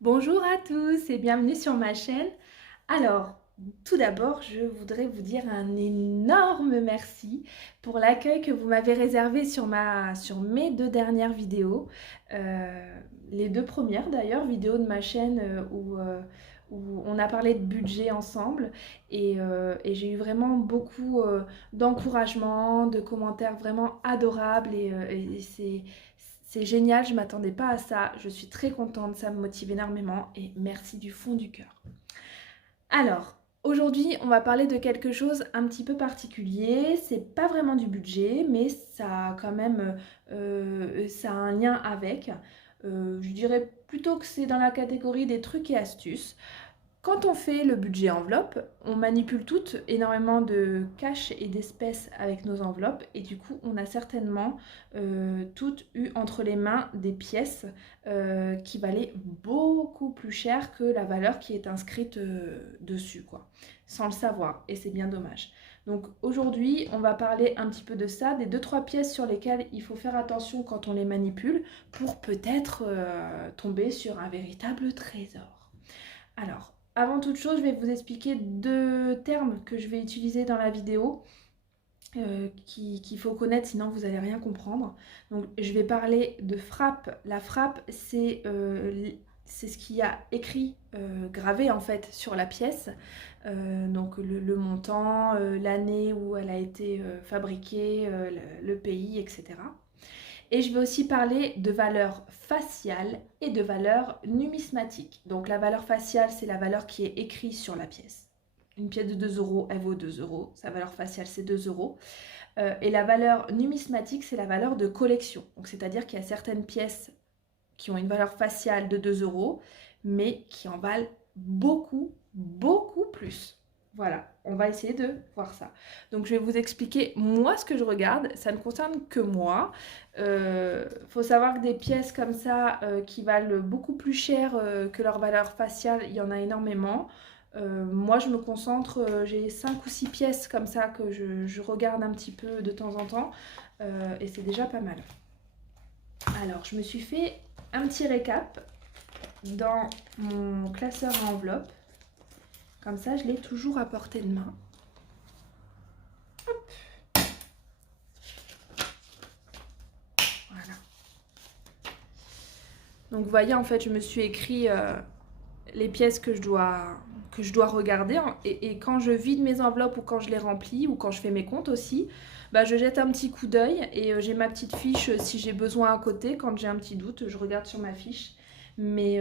Bonjour à tous et bienvenue sur ma chaîne. Alors, tout d'abord, je voudrais vous dire un énorme merci pour l'accueil que vous m'avez réservé sur mes deux dernières vidéos. Les deux premières d'ailleurs, vidéos de ma chaîne où on a parlé de budget ensemble et j'ai eu vraiment beaucoup d'encouragement, de commentaires vraiment adorables et c'est génial, je ne m'attendais pas à ça. Je suis très contente, ça me motive énormément et merci du fond du cœur. Alors, aujourd'hui, on va parler de quelque chose un petit peu particulier. C'est pas vraiment du budget, mais ça a quand même ça a un lien avec. Je dirais plutôt que c'est dans la catégorie des trucs et astuces. Quand on fait le budget enveloppe, on manipule toutes énormément de cash et d'espèces avec nos enveloppes et du coup on a certainement toutes eu entre les mains des pièces qui valaient beaucoup plus cher que la valeur qui est inscrite dessus, quoi, sans le savoir, et c'est bien dommage. Donc aujourd'hui on va parler un petit peu de ça, des deux trois pièces sur lesquelles il faut faire attention quand on les manipule pour peut-être tomber sur un véritable trésor. Alors, avant toute chose, je vais vous expliquer deux termes que je vais utiliser dans la vidéo qu'il faut connaître, sinon vous n'allez rien comprendre. Donc, je vais parler de frappe. La frappe, c'est ce qu'il y a écrit, gravé en fait sur la pièce. Donc, le montant, l'année où elle a été fabriquée, le pays, etc. Et je vais aussi parler de valeur faciale et de valeur numismatique. Donc la valeur faciale, c'est la valeur qui est écrite sur la pièce. Une pièce de 2 euros, elle vaut 2 euros. Sa valeur faciale, c'est 2 euros. Et la valeur numismatique, c'est la valeur de collection. Donc c'est-à-dire qu'il y a certaines pièces qui ont une valeur faciale de 2 euros, mais qui en valent beaucoup, beaucoup plus. Voilà, on va essayer de voir ça. Donc je vais vous expliquer moi ce que je regarde, ça ne concerne que moi. Faut savoir que des pièces comme ça qui valent beaucoup plus cher que leur valeur faciale, il y en a énormément. Moi je me concentre, j'ai 5 ou 6 pièces comme ça que je regarde un petit peu de temps en temps et c'est déjà pas mal. Alors je me suis fait un petit récap dans mon classeur à enveloppe. Comme ça, je l'ai toujours à portée de main. Hop. Voilà. Donc vous voyez, en fait, je me suis écrit les pièces que je dois regarder. Et quand je vide mes enveloppes ou quand je les remplis ou quand je fais mes comptes aussi, bah, je jette un petit coup d'œil et j'ai ma petite fiche si j'ai besoin à côté. Quand j'ai un petit doute, je regarde sur ma fiche. Mais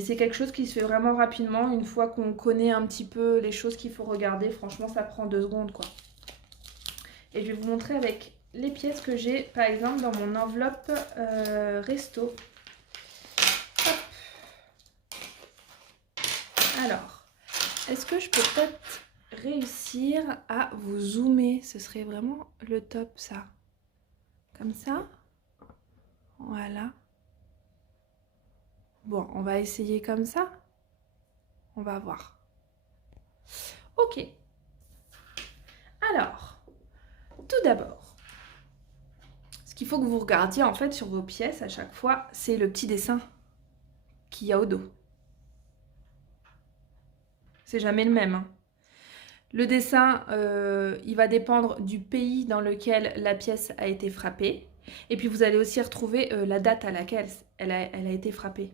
c'est quelque chose qui se fait vraiment rapidement. Une fois qu'on connaît un petit peu les choses qu'il faut regarder, franchement, ça prend 2 secondes, quoi. Et je vais vous montrer avec les pièces que j'ai, par exemple, dans mon enveloppe resto. Hop. Alors, est-ce que je peux peut-être réussir à vous zoomer? Ce serait vraiment le top, ça. Comme ça. Voilà. Bon, on va essayer comme ça. On va voir. Ok. Alors, tout d'abord, ce qu'il faut que vous regardiez en fait sur vos pièces à chaque fois, c'est le petit dessin qu'il y a au dos. C'est jamais le même, hein. Le dessin, il va dépendre du pays dans lequel la pièce a été frappée. Et puis vous allez aussi retrouver la date à laquelle elle a été frappée.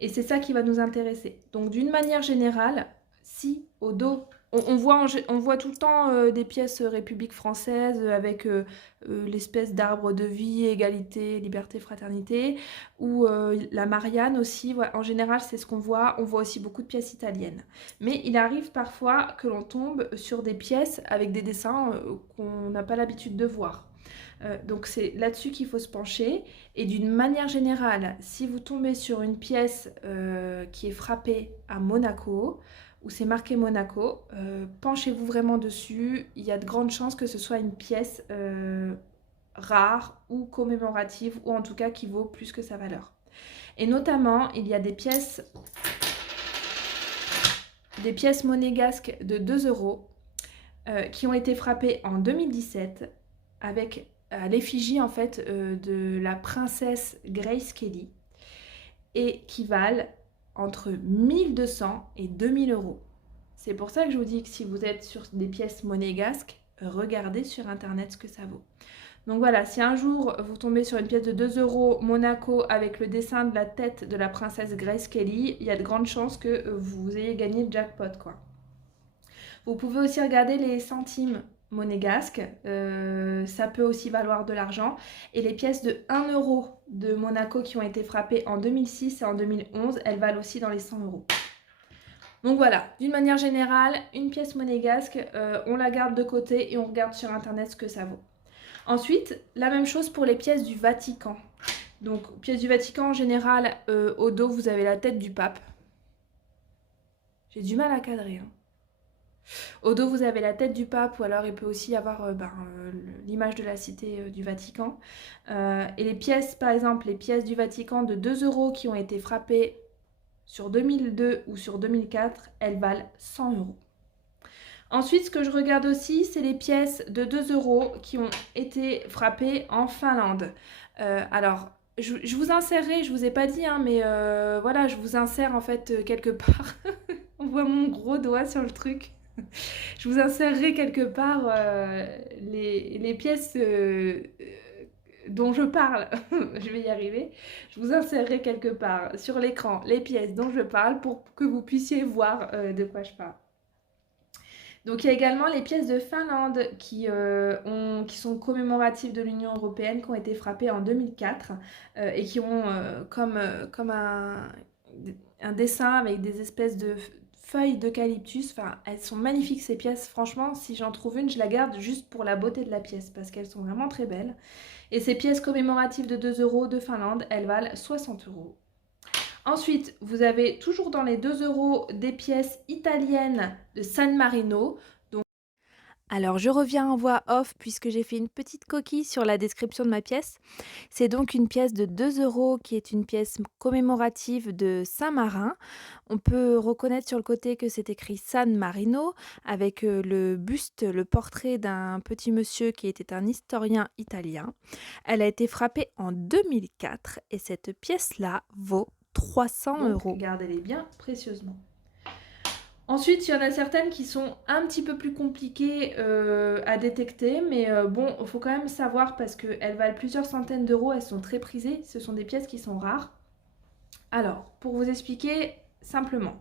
Et c'est ça qui va nous intéresser. Donc d'une manière générale, si au dos, on voit tout le temps des pièces République française avec l'espèce d'arbre de vie, égalité, liberté, fraternité, ou la Marianne aussi. Voilà. En général, c'est ce qu'on voit. On voit aussi beaucoup de pièces italiennes. Mais il arrive parfois que l'on tombe sur des pièces avec des dessins qu'on n'a pas l'habitude de voir. Donc c'est là-dessus qu'il faut se pencher. Et d'une manière générale, si vous tombez sur une pièce qui est frappée à Monaco, où c'est marqué Monaco, penchez-vous vraiment dessus. Il y a de grandes chances que ce soit une pièce rare ou commémorative, ou en tout cas qui vaut plus que sa valeur. Et notamment, il y a des pièces monégasques de 2 euros qui ont été frappées en 2017 avec à l'effigie en fait de la princesse Grace Kelly et qui valent entre 1200 et 2000 euros. C'est pour ça que je vous dis que si vous êtes sur des pièces monégasques, regardez sur internet ce que ça vaut. Donc voilà, si un jour vous tombez sur une pièce de 2 euros Monaco avec le dessin de la tête de la princesse Grace Kelly, il y a de grandes chances que vous ayez gagné le jackpot, quoi. Vous pouvez aussi regarder les centimes monégasques, ça peut aussi valoir de l'argent. Et les pièces de 1 euro de Monaco qui ont été frappées en 2006 et en 2011, elles valent aussi dans les 100 euros. Donc voilà, d'une manière générale, une pièce monégasque, on la garde de côté et on regarde sur internet ce que ça vaut. Ensuite, la même chose pour les pièces du Vatican. Donc, pièces du Vatican en général, au dos, vous avez la tête du pape. J'ai du mal à cadrer. Hein. Au dos, vous avez la tête du pape, ou alors il peut aussi y avoir l'image de la cité du Vatican. Et les pièces, par exemple, les pièces du Vatican de 2 euros qui ont été frappées sur 2002 ou sur 2004, elles valent 100 euros. Ensuite, ce que je regarde aussi, c'est les pièces de 2 euros qui ont été frappées en Finlande. Alors, je vous insérerai, je vous ai pas dit, hein, mais voilà, je vous insère en fait quelque part. On voit mon gros doigt sur le truc. Je vous insérerai quelque part les pièces dont je parle. Je vais y arriver. Je vous insérerai quelque part sur l'écran les pièces dont je parle pour que vous puissiez voir de quoi je parle. Donc il y a également les pièces de Finlande qui sont commémoratives de l'Union européenne, qui ont été frappées en 2004 et qui ont comme un dessin avec des espèces de feuilles d'eucalyptus. Enfin, elles sont magnifiques ces pièces. Franchement, si j'en trouve une, je la garde juste pour la beauté de la pièce parce qu'elles sont vraiment très belles. Et ces pièces commémoratives de 2 euros de Finlande, elles valent 60 euros. Ensuite, vous avez toujours dans les 2 euros des pièces italiennes de San Marino. Alors je reviens en voix off puisque j'ai fait une petite coquille sur la description de ma pièce. C'est donc une pièce de 2 euros qui est une pièce commémorative de Saint-Marin. On peut reconnaître sur le côté que c'est écrit San Marino avec le buste, le portrait d'un petit monsieur qui était un historien italien. Elle a été frappée en 2004 et cette pièce-là vaut 300 euros. Gardez-les bien précieusement. Ensuite, il y en a certaines qui sont un petit peu plus compliquées à détecter, mais bon, il faut quand même savoir parce qu'elles valent plusieurs centaines d'euros, elles sont très prisées, ce sont des pièces qui sont rares. Alors, pour vous expliquer simplement,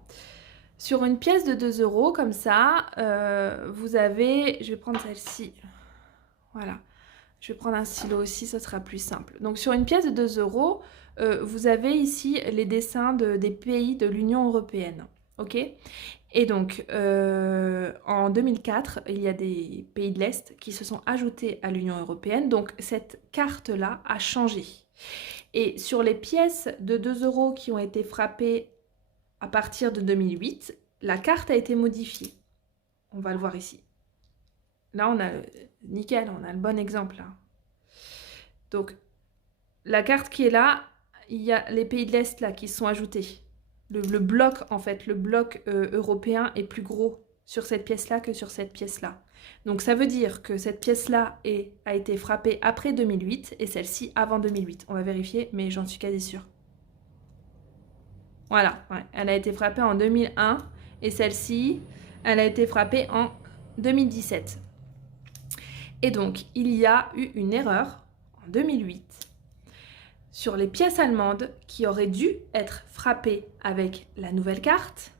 sur une pièce de 2 euros comme ça, vous avez, je vais prendre celle-ci, voilà, je vais prendre un stylo aussi, ça sera plus simple. Donc sur une pièce de 2 euros, vous avez ici les dessins des pays de l'Union européenne, ok ? Et donc, en 2004, il y a des pays de l'Est qui se sont ajoutés à l'Union européenne. Donc, cette carte-là a changé. Et sur les pièces de 2 euros qui ont été frappées à partir de 2008, la carte a été modifiée. On va le voir ici. Là, on a nickel, on a le bon exemple. Là. Donc, la carte qui est là, il y a les pays de l'Est là qui sont ajoutés. Le bloc, en fait, le bloc européen est plus gros sur cette pièce-là que sur cette pièce-là. Donc ça veut dire que cette pièce-là a été frappée après 2008 et celle-ci avant 2008. On va vérifier, mais j'en suis quasi sûre. Voilà, ouais, elle a été frappée en 2001 et celle-ci, elle a été frappée en 2017. Et donc, il y a eu une erreur en 2008 sur les pièces allemandes qui auraient dû être frappées avec la nouvelle carte.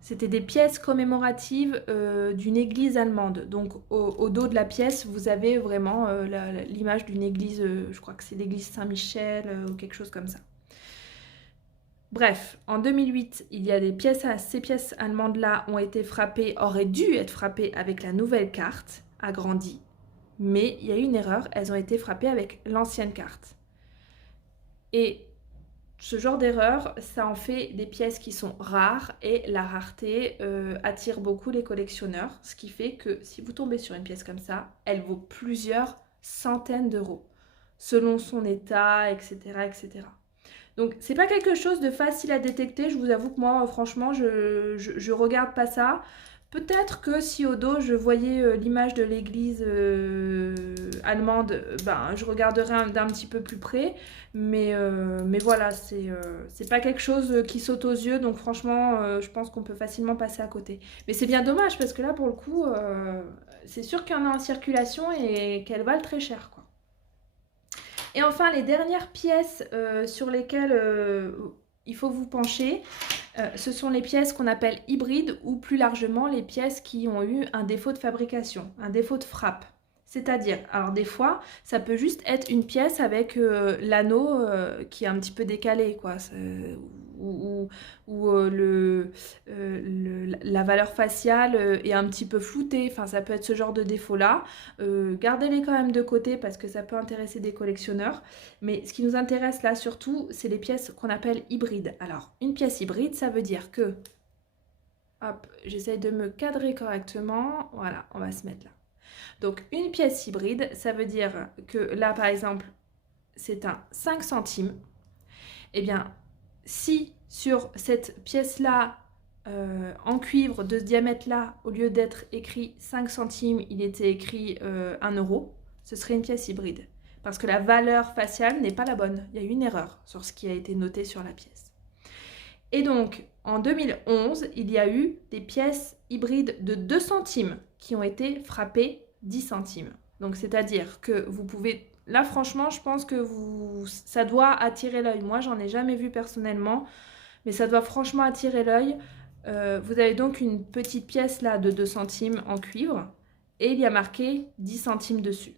C'était des pièces commémoratives d'une église allemande. Donc au dos de la pièce, vous avez vraiment l'image d'une église, je crois que c'est l'église Saint-Michel ou quelque chose comme ça. Bref, en 2008, il y a ces pièces allemandes-là ont été frappées, auraient dû être frappées avec la nouvelle carte, agrandie. Mais il y a eu une erreur, elles ont été frappées avec l'ancienne carte. Et ce genre d'erreur, ça en fait des pièces qui sont rares et la rareté attire beaucoup les collectionneurs. Ce qui fait que si vous tombez sur une pièce comme ça, elle vaut plusieurs centaines d'euros selon son état, etc. etc. Donc c'est pas quelque chose de facile à détecter. Je vous avoue que moi, franchement, je regarde pas ça Peut-être que si au dos je voyais l'image de l'église allemande, ben, je regarderais d'un petit peu plus près. Mais voilà, c'est pas quelque chose qui saute aux yeux, donc franchement, je pense qu'on peut facilement passer à côté. Mais c'est bien dommage parce que là, pour le coup, c'est sûr qu'il y en a en circulation et qu'elles valent très cher, quoi. Et enfin, les dernières pièces sur lesquelles il faut vous pencher, ce sont les pièces qu'on appelle hybrides ou plus largement les pièces qui ont eu un défaut de fabrication, un défaut de frappe. C'est-à-dire, alors des fois, ça peut juste être une pièce avec l'anneau qui est un petit peu décalé, quoi, ou la valeur faciale est un petit peu floutée. Enfin, ça peut être ce genre de défaut-là. Gardez-les quand même de côté parce que ça peut intéresser des collectionneurs. Mais ce qui nous intéresse là surtout, c'est les pièces qu'on appelle hybrides. Alors, une pièce hybride, ça veut dire que... Hop, j'essaye de me cadrer correctement. Voilà, on va se mettre là. Donc, une pièce hybride, ça veut dire que là, par exemple, c'est un 5 centimes. Eh bien, si sur cette pièce-là, en cuivre de ce diamètre-là, au lieu d'être écrit 5 centimes, il était écrit 1 euro, ce serait une pièce hybride. Parce que la valeur faciale n'est pas la bonne. Il y a eu une erreur sur ce qui a été noté sur la pièce. Et donc, en 2011, il y a eu des pièces hybrides de 2 centimes qui ont été frappées 10 centimes. Donc, c'est-à-dire que vous pouvez... Là, franchement, je pense que ça doit attirer l'œil. Moi, j'en ai jamais vu personnellement, mais ça doit franchement attirer l'œil. Vous avez donc une petite pièce là de 2 centimes en cuivre et il y a marqué 10 centimes dessus.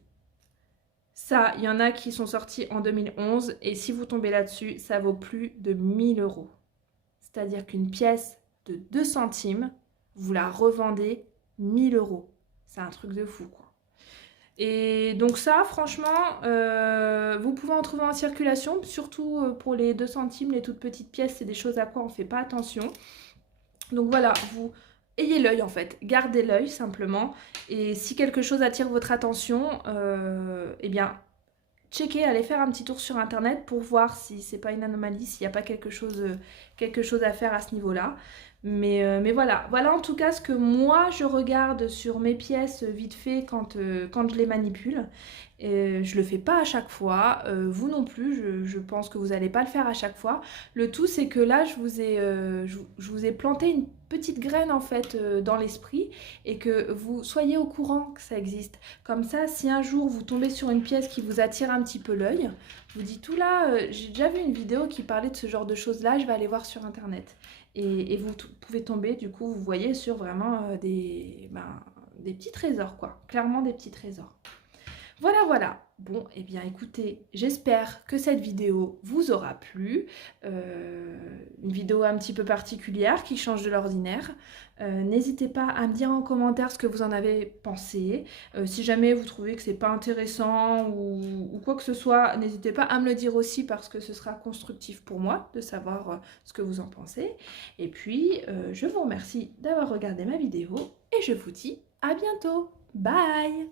Ça, il y en a qui sont sortis en 2011 et si vous tombez là-dessus, ça vaut plus de 1000 euros. C'est-à-dire qu'une pièce de 2 centimes, vous la revendez 1000 euros. C'est un truc de fou, quoi. Et donc ça, franchement, vous pouvez en trouver en circulation, surtout pour les 2 centimes, les toutes petites pièces, c'est des choses à quoi on ne fait pas attention. Donc voilà, vous ayez l'œil en fait, gardez l'œil simplement. Et si quelque chose attire votre attention, eh bien, checkez, allez faire un petit tour sur internet pour voir si c'est pas une anomalie, s'il n'y a pas quelque chose à faire à ce niveau-là. Mais voilà, voilà en tout cas ce que moi je regarde sur mes pièces vite fait quand je les manipule. Je le fais pas à chaque fois, vous non plus, je pense que vous n'allez pas le faire à chaque fois. Le tout c'est que là je vous ai planté une petite graine en fait dans l'esprit et que vous soyez au courant que ça existe. Comme ça, si un jour vous tombez sur une pièce qui vous attire un petit peu l'œil, vous dites tout là, j'ai déjà vu une vidéo qui parlait de ce genre de choses là, je vais aller voir sur internet. Et vous pouvez tomber, du coup, vous voyez, sur vraiment des petits trésors, quoi. Clairement des petits trésors. Voilà, voilà. Bon, eh bien, écoutez, j'espère que cette vidéo vous aura plu. Une vidéo un petit peu particulière qui change de l'ordinaire. N'hésitez pas à me dire en commentaire ce que vous en avez pensé. Si jamais vous trouvez que c'est pas intéressant ou quoi que ce soit, n'hésitez pas à me le dire aussi parce que ce sera constructif pour moi de savoir ce que vous en pensez. Et puis, je vous remercie d'avoir regardé ma vidéo et je vous dis à bientôt. Bye!